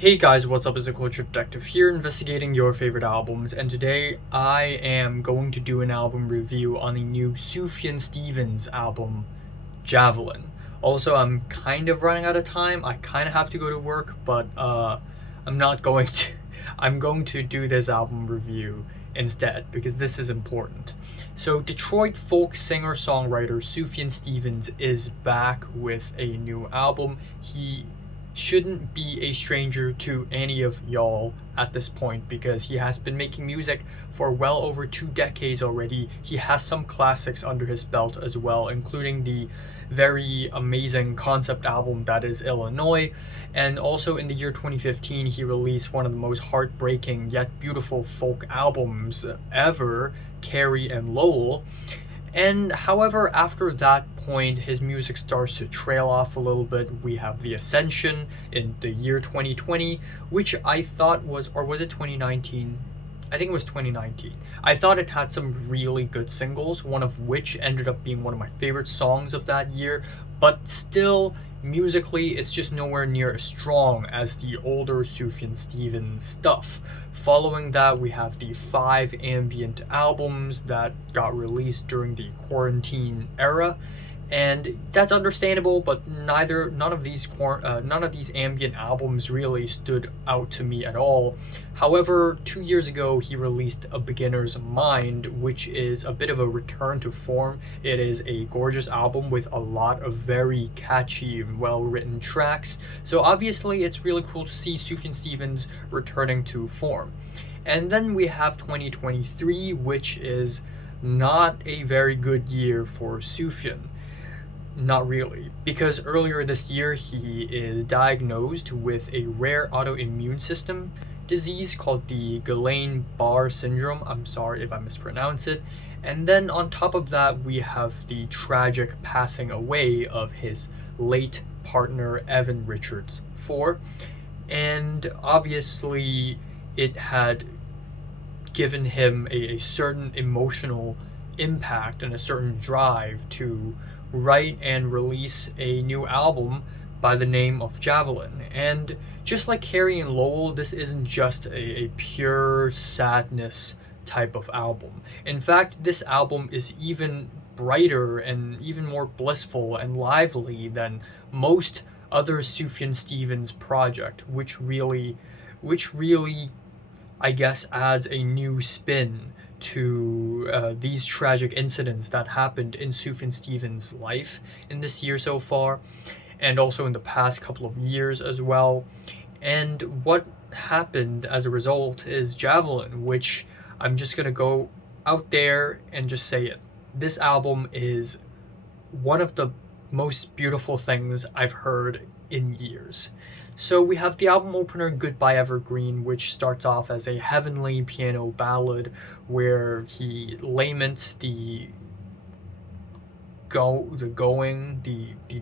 Hey guys, what's up? It's a Culture Detective here, investigating your favorite albums, and today I am going to do an album review on the new Sufjan Stevens album, Javelin. Also, I'm kind of running out of time. I kind of have to go to work, but I'm not going to. I'm going to do this album review instead because this is important. So, Detroit folk singer-songwriter Sufjan Stevens is back with a new album. He shouldn't be a stranger to any of y'all at this point because he has been making music for well over 2 decades already. He has some classics under his belt as well, including the very amazing concept album that is Illinois. And also in the year 2015, he released one of the most heartbreaking yet beautiful folk albums ever, Carrie and Lowell. And however, after that point, his music starts to trail off a little bit. We have The Ascension in the year 2020, which I thought was, or was it 2019? I think it was 2019. I thought it had some really good singles, one of which ended up being one of my favorite songs of that year, but still, musically, it's just nowhere near as strong as the older Sufjan Stevens stuff. Following that, we have the 5 ambient albums that got released during the quarantine era, and that's understandable, but none of these ambient albums really stood out to me at all. However, 2 years ago he released A Beginner's Mind, which is a bit of a return to form. It is a gorgeous album with a lot of very catchy and well-written tracks, so obviously it's really cool to see Sufjan Stevens returning to form. And then we have 2023, which is not a very good year for Sufjan. Not really, because earlier this year he is diagnosed with a rare autoimmune system disease called the Guillain-Barré syndrome. I'm sorry if I mispronounce it. And then on top of that, we have the tragic passing away of his late partner Evan Richards IV. And obviously it had given him a certain emotional impact and a certain drive to write and release a new album by the name of Javelin. And just like Carrie and Lowell, this isn't just a pure sadness type of album. In fact, this album is even brighter and even more blissful and lively than most other Sufjan Stevens project, which really, I guess, adds a new spin to these tragic incidents that happened in Sufjan Stevens' life in this year so far, and also in the past couple of years as well. And what happened as a result is Javelin, which I'm just gonna go out there and just say it. This album is one of the most beautiful things I've heard in years. So we have the album opener Goodbye Evergreen, which starts off as a heavenly piano ballad where he laments the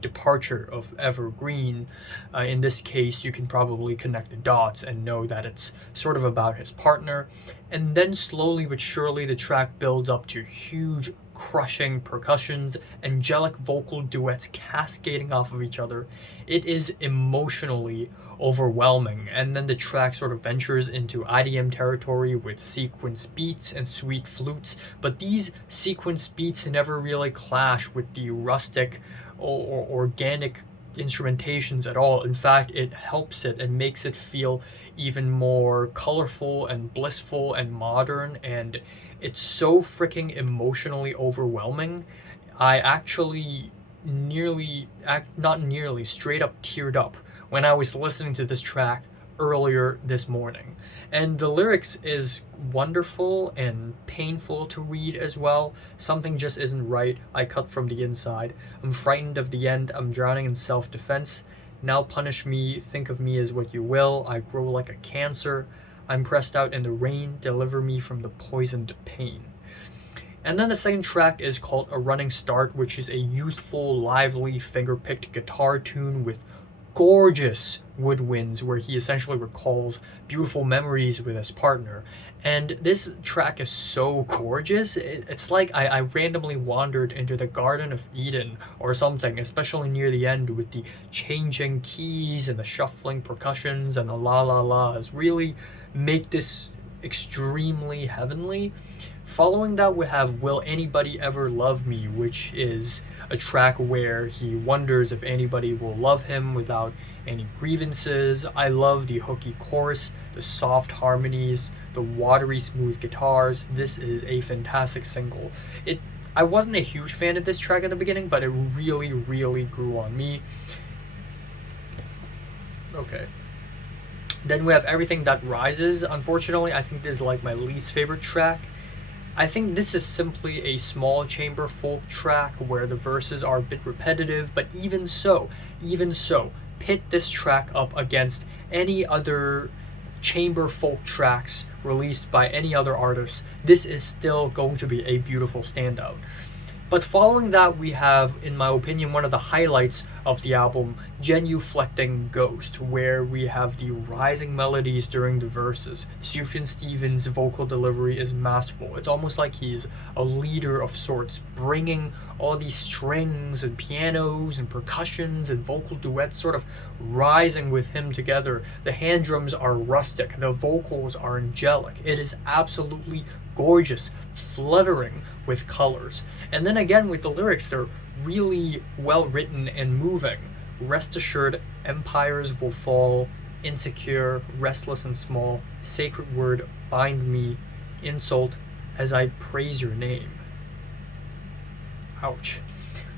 departure of Evergreen. In this case, you can probably connect the dots and know that it's sort of about his partner. And then slowly but surely the track builds up to huge crushing percussions, angelic vocal duets cascading off of each other. It is emotionally overwhelming, and then the track sort of ventures into IDM territory with sequence beats and sweet flutes, but these sequence beats never really clash with the rustic or organic instrumentations at all. In fact, it helps it and makes it feel even more colorful and blissful and modern, and it's so freaking emotionally overwhelming. I actually straight up teared up when I was listening to this track earlier this morning. And the lyrics is wonderful and painful to read as well. Something just isn't right. I cut from the inside. I'm frightened of the end. I'm drowning in self-defense. Now punish me. Think of me as what you will. I grow like a cancer. I'm pressed out in the rain. Deliver me from the poisoned pain. And then the second track is called A Running Start, which is a youthful, lively, finger-picked guitar tune with gorgeous woodwinds where he essentially recalls beautiful memories with his partner. And this track is so gorgeous. It's like I randomly wandered into the Garden of Eden or something, especially near the end with the changing keys and the shuffling percussions and the la la la's. Really make this extremely heavenly. Following that, we have Will Anybody Ever Love Me, which is a track where he wonders if anybody will love him without any grievances. I love the hooky chorus, the soft harmonies, the watery smooth guitars. This is a fantastic single. I wasn't a huge fan of this track at the beginning, but it really, really grew on me. Okay. Then we have Everything That Rises. Unfortunately, I think this is like my least favorite track. I think this is simply a small chamber folk track where the verses are a bit repetitive, but even so, pit this track up against any other chamber folk tracks released by any other artist. This is still going to be a beautiful standout. But following that, we have, in my opinion, one of the highlights of the album, Genuflecting Ghost, where we have the rising melodies during the verses. Sufjan Stevens' vocal delivery is masterful. It's almost like he's a leader of sorts, bringing all these strings and pianos and percussions and vocal duets sort of rising with him together. The hand drums are rustic, the vocals are angelic. It is absolutely gorgeous, fluttering with colors. And then again with the lyrics, they're really well written and moving. Rest assured, empires will fall, insecure, restless and small, sacred word, bind me, insult, as I praise your name. Ouch.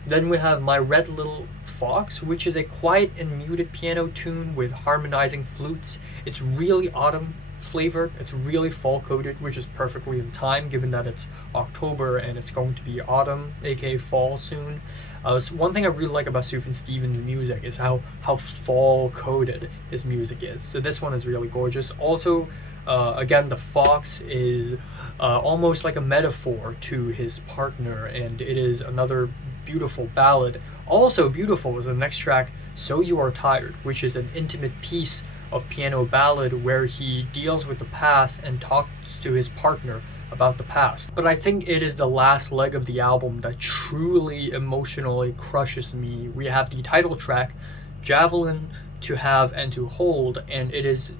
Then we have My Red Little Fox, which is a quiet and muted piano tune with harmonizing flutes. It's really autumn flavored, it's really fall coded, which is perfectly in time given that it's October and it's going to be autumn, aka fall soon. So one thing I really like about Sufjan Stevens' music is how fall coded his music is. So this one is really gorgeous. Also, again, the fox is almost like a metaphor to his partner, and it is another beautiful ballad. Also beautiful is the next track, So You Are Tired, which is an intimate piece of piano ballad where he deals with the past and talks to his partner about the past. But I think it is the last leg of the album that truly emotionally crushes me. We have the title track, Javelin, To Have and To Hold, and it is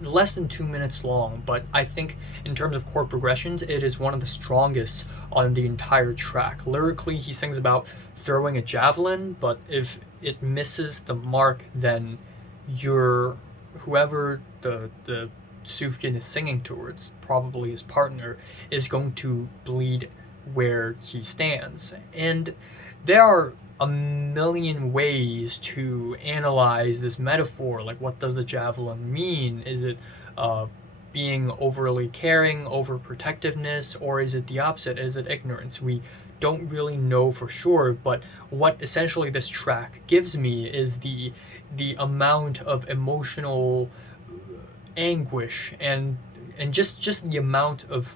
less than 2 minutes long, but I think in terms of chord progressions, it is one of the strongest on the entire track. Lyrically, he sings about throwing a javelin, but if it misses the mark, then whoever the Sufjan is singing towards, probably his partner, is going to bleed where he stands. And there are a million ways to analyze this metaphor. Like, what does the javelin mean? Is it being overly caring, overprotectiveness, or is it the opposite? Is it ignorance? We don't really know for sure, but what essentially this track gives me is the amount of emotional anguish and just the amount of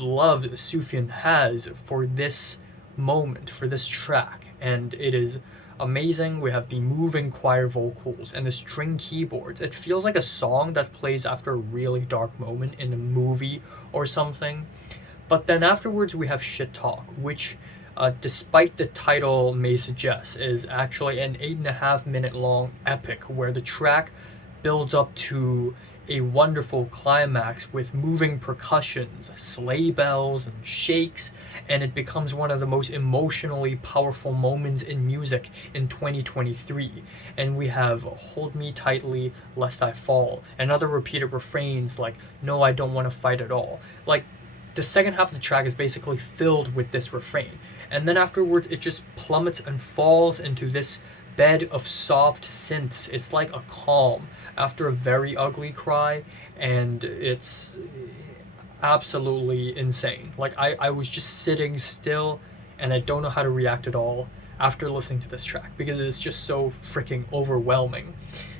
love that Sufjan has for this moment, for this track, and it is amazing. We have the moving choir vocals and the string keyboards. It feels like a song that plays after a really dark moment in a movie or something. But then afterwards we have Shit Talk, which despite the title may suggest, is actually an 8.5 minute long epic where the track builds up to a wonderful climax with moving percussions, sleigh bells, and shakes, and it becomes one of the most emotionally powerful moments in music in 2023. And we have Hold Me Tightly, Lest I Fall, and other repeated refrains like No, I Don't Want to Fight at All. Like, the second half of the track is basically filled with this refrain, and then afterwards it just plummets and falls into this bed of soft synths. It's like a calm after a very ugly cry, and it's absolutely insane. Like, I was just sitting still and I don't know how to react at all after listening to this track because it's just so freaking overwhelming.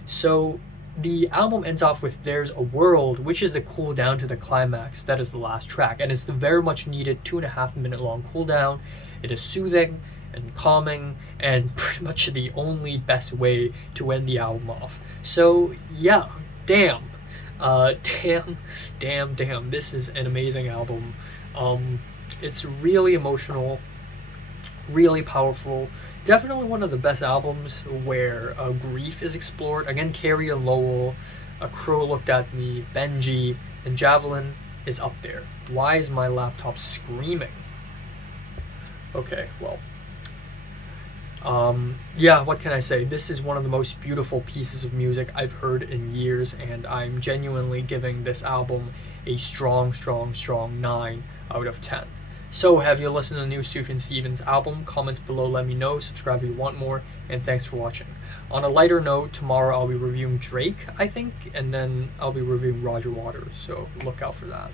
So the album ends off with There's a World, which is the cool down to the climax. That is the last track, and it's the very much needed 2.5 minute long cool down. It is soothing, and calming, and pretty much the only best way to end the album off. So yeah, damn. Damn, this is an amazing album. It's really emotional, really powerful. Definitely one of the best albums where grief is explored. Again, Carrie and Lowell, A Crow Looked at Me, Benji, and Javelin is up there. Why is my laptop screaming? Okay, well. Yeah, what can I say? This is one of the most beautiful pieces of music I've heard in years, and I'm genuinely giving this album a strong 9 out of 10. So, have you listened to the new Sufjan Stevens album? Comments below, let me know. Subscribe if you want more, and thanks for watching. On a lighter note, tomorrow I'll be reviewing Drake, I think, and then I'll be reviewing Roger Waters, so look out for that.